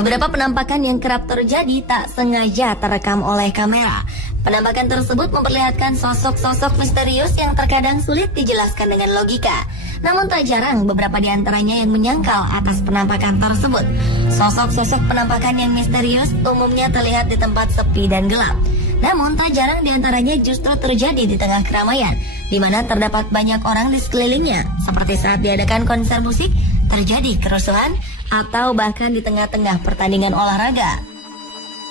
Beberapa penampakan yang kerap terjadi tak sengaja terekam oleh kamera. Penampakan tersebut memperlihatkan sosok-sosok misterius yang terkadang sulit dijelaskan dengan logika. Namun tak jarang beberapa di antaranya yang menyangkal atas penampakan tersebut. Sosok-sosok penampakan yang misterius umumnya terlihat di tempat sepi dan gelap. Namun tak jarang di antaranya justru terjadi di tengah keramaian, di mana terdapat banyak orang di sekelilingnya, seperti saat diadakan konser musik, terjadi kerusuhan, atau bahkan di tengah-tengah pertandingan olahraga.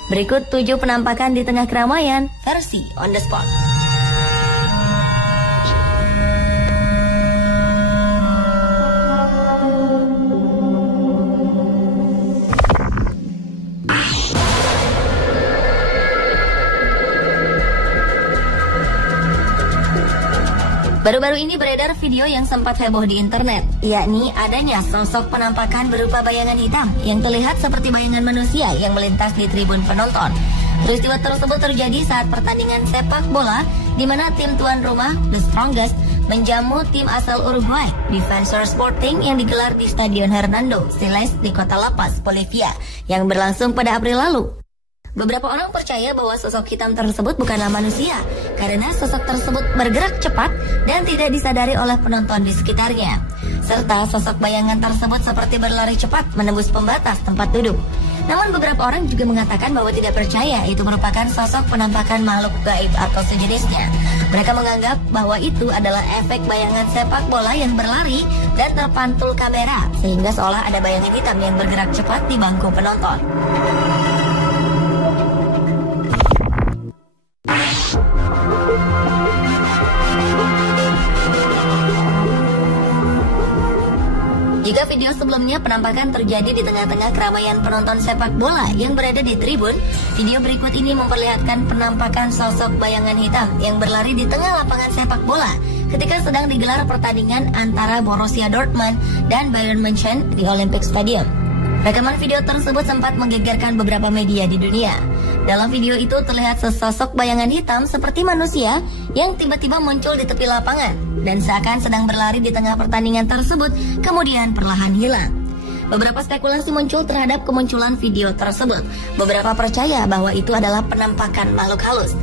Berikut 7 penampakan di tengah keramaian versi on the spot. Baru-baru ini beredar video yang sempat heboh di internet, yakni adanya sosok penampakan berupa bayangan hitam yang terlihat seperti bayangan manusia yang melintas di tribun penonton. Peristiwa tersebut terjadi saat pertandingan sepak bola di mana tim tuan rumah, The Strongest, menjamu tim asal Uruguay, Defensor Sporting yang digelar di Stadion Hernando Siles di kota La Paz, Bolivia, yang berlangsung pada April lalu. Beberapa orang percaya bahwa sosok hitam tersebut bukanlah manusia karena sosok tersebut bergerak cepat dan tidak disadari oleh penonton di sekitarnya. Serta sosok bayangan tersebut seperti berlari cepat menembus pembatas tempat duduk. Namun beberapa orang juga mengatakan bahwa tidak percaya itu merupakan sosok penampakan makhluk gaib atau sejenisnya. Mereka menganggap bahwa itu adalah efek bayangan sepak bola yang berlari dan terpantul kamera sehingga seolah ada bayangan hitam yang bergerak cepat di bangku penonton. Jika video sebelumnya penampakan terjadi di tengah-tengah keramaian penonton sepak bola yang berada di tribun, video berikut ini memperlihatkan penampakan sosok bayangan hitam yang berlari di tengah lapangan sepak bola ketika sedang digelar pertandingan antara Borussia Dortmund dan Bayern München di Olympic Stadium. Rekaman video tersebut sempat menggegerkan beberapa media di dunia. Dalam video itu terlihat sesosok bayangan hitam seperti manusia yang tiba-tiba muncul di tepi lapangan dan seakan sedang berlari di tengah pertandingan tersebut, kemudian perlahan hilang. Beberapa spekulasi muncul terhadap kemunculan video tersebut. Beberapa percaya bahwa itu adalah penampakan makhluk halus.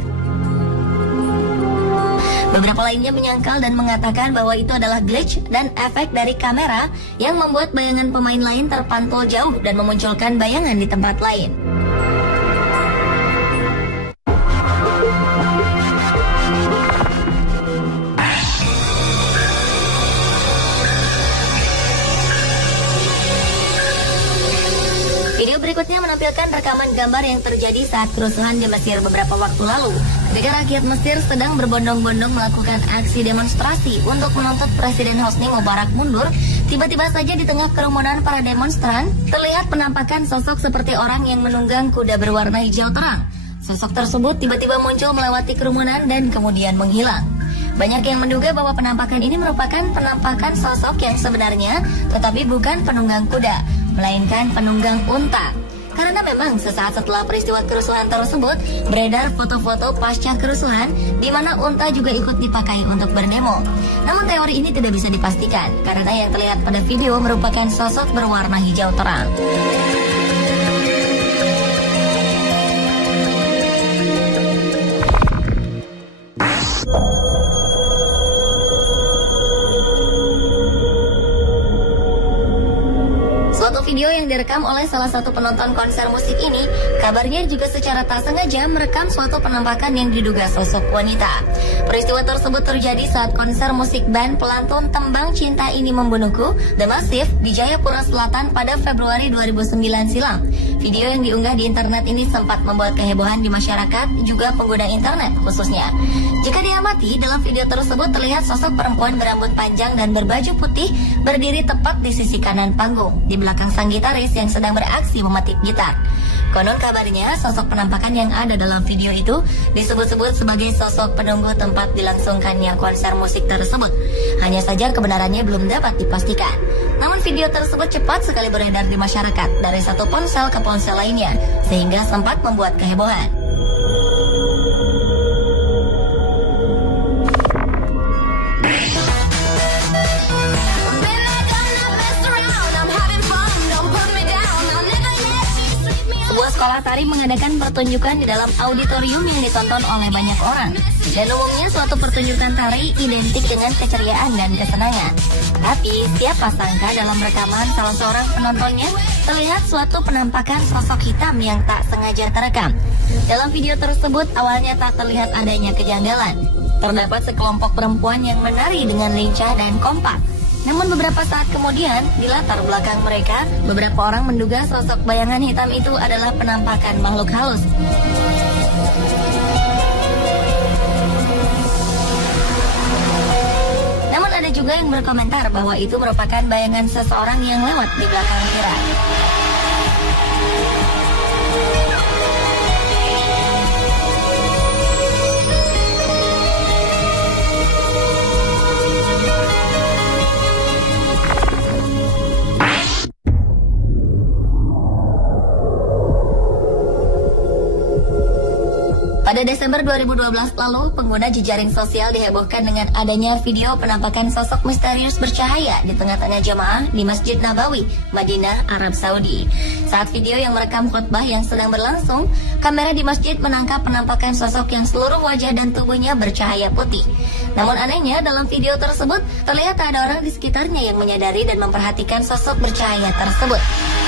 Beberapa lainnya menyangkal dan mengatakan bahwa itu adalah glitch dan efek dari kamera yang membuat bayangan pemain lain terpantul jauh dan memunculkan bayangan di tempat lain. Video berikutnya menampilkan rekaman gambar yang terjadi saat kerusuhan di Mesir beberapa waktu lalu. Ketika rakyat Mesir sedang berbondong-bondong melakukan aksi demonstrasi untuk menuntut Presiden Hosni Mubarak mundur, tiba-tiba saja di tengah kerumunan para demonstran, terlihat penampakan sosok seperti orang yang menunggang kuda berwarna hijau terang. Sosok tersebut tiba-tiba muncul melewati kerumunan dan kemudian menghilang. Banyak yang menduga bahwa penampakan ini merupakan penampakan sosok yang sebenarnya, tetapi bukan penunggang kuda, melainkan penunggang unta. Karena memang sesaat setelah peristiwa kerusuhan tersebut, beredar foto-foto pasca kerusuhan di mana unta juga ikut dipakai untuk berdemo. Namun teori ini tidak bisa dipastikan, karena yang terlihat pada video merupakan sosok berwarna hijau terang. Video yang direkam oleh salah satu penonton konser musik ini, kabarnya juga secara tak sengaja merekam suatu penampakan yang diduga sosok wanita. Peristiwa tersebut terjadi saat konser musik band pelantun Tembang Cinta Ini Membunuhku, The Massive, di Jayapura Selatan pada Februari 2009 silam. Video yang diunggah di internet ini sempat membuat kehebohan di masyarakat, juga pengguna internet khususnya. Jika diamati, dalam video tersebut terlihat sosok perempuan berambut panjang dan berbaju putih berdiri tepat di sisi kanan panggung, di belakang sang gitaris yang sedang beraksi memetik gitar. Konon kabarnya sosok penampakan yang ada dalam video itu disebut-sebut sebagai sosok penunggu tempat dilangsungkannya konser musik tersebut. Hanya saja kebenarannya belum dapat dipastikan. Namun video tersebut cepat sekali beredar di masyarakat dari satu ponsel ke ponsel lainnya, sehingga sempat membuat kehebohan. Matahari mengadakan pertunjukan di dalam auditorium yang ditonton oleh banyak orang. Dan umumnya suatu pertunjukan tari identik dengan keceriaan dan kesenangan. Tapi siapa sangka dalam rekaman salah seorang penontonnya terlihat suatu penampakan sosok hitam yang tak sengaja terekam. Dalam video tersebut awalnya tak terlihat adanya kejanggalan. Terdapat sekelompok perempuan yang menari dengan lincah dan kompak. Namun beberapa saat kemudian, di latar belakang mereka, beberapa orang menduga sosok bayangan hitam itu adalah penampakan makhluk halus. Namun ada juga yang berkomentar bahwa itu merupakan bayangan seseorang yang lewat di belakang Mira. Pada Desember 2012 lalu, pengguna jejaring sosial dihebohkan dengan adanya video penampakan sosok misterius bercahaya di tengah-tengah jamaah di Masjid Nabawi, Madinah, Arab Saudi. Saat video yang merekam khutbah yang sedang berlangsung, kamera di masjid menangkap penampakan sosok yang seluruh wajah dan tubuhnya bercahaya putih. Namun anehnya, dalam video tersebut terlihat tak ada orang di sekitarnya yang menyadari dan memperhatikan sosok bercahaya tersebut.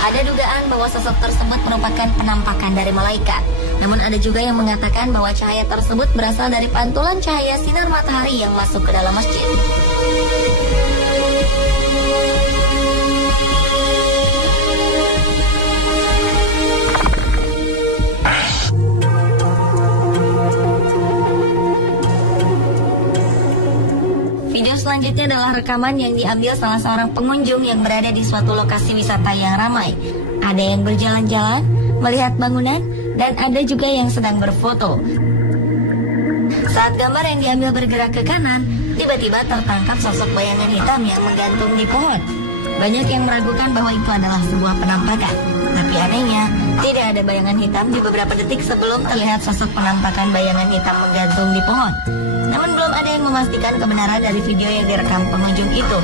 Ada dugaan bahwa sosok tersebut merupakan penampakan dari malaikat. Namun ada juga yang mengatakan bahwa cahaya tersebut berasal dari pantulan cahaya sinar matahari yang masuk ke dalam masjid. Video selanjutnya adalah rekaman yang diambil salah seorang pengunjung yang berada di suatu lokasi wisata yang ramai. Ada yang berjalan-jalan, melihat bangunan, dan ada juga yang sedang berfoto. Saat gambar yang diambil bergerak ke kanan, tiba-tiba tertangkap sosok bayangan hitam yang menggantung di pohon. Banyak yang meragukan bahwa itu adalah sebuah penampakan. Tapi anehnya, tidak ada bayangan hitam di beberapa detik sebelum terlihat sosok penampakan bayangan hitam menggantung di pohon. Namun belum ada yang memastikan kebenaran dari video yang direkam pengunjung itu.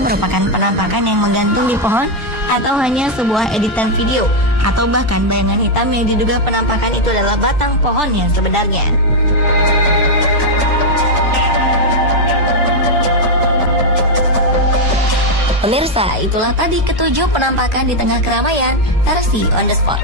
Merupakan penampakan yang menggantung di pohon atau hanya sebuah editan video, atau bahkan bayangan hitam yang diduga penampakan itu adalah batang pohon yang sebenarnya. Pemirsa, itulah tadi ketujuh penampakan di tengah keramaian versi On The Spot.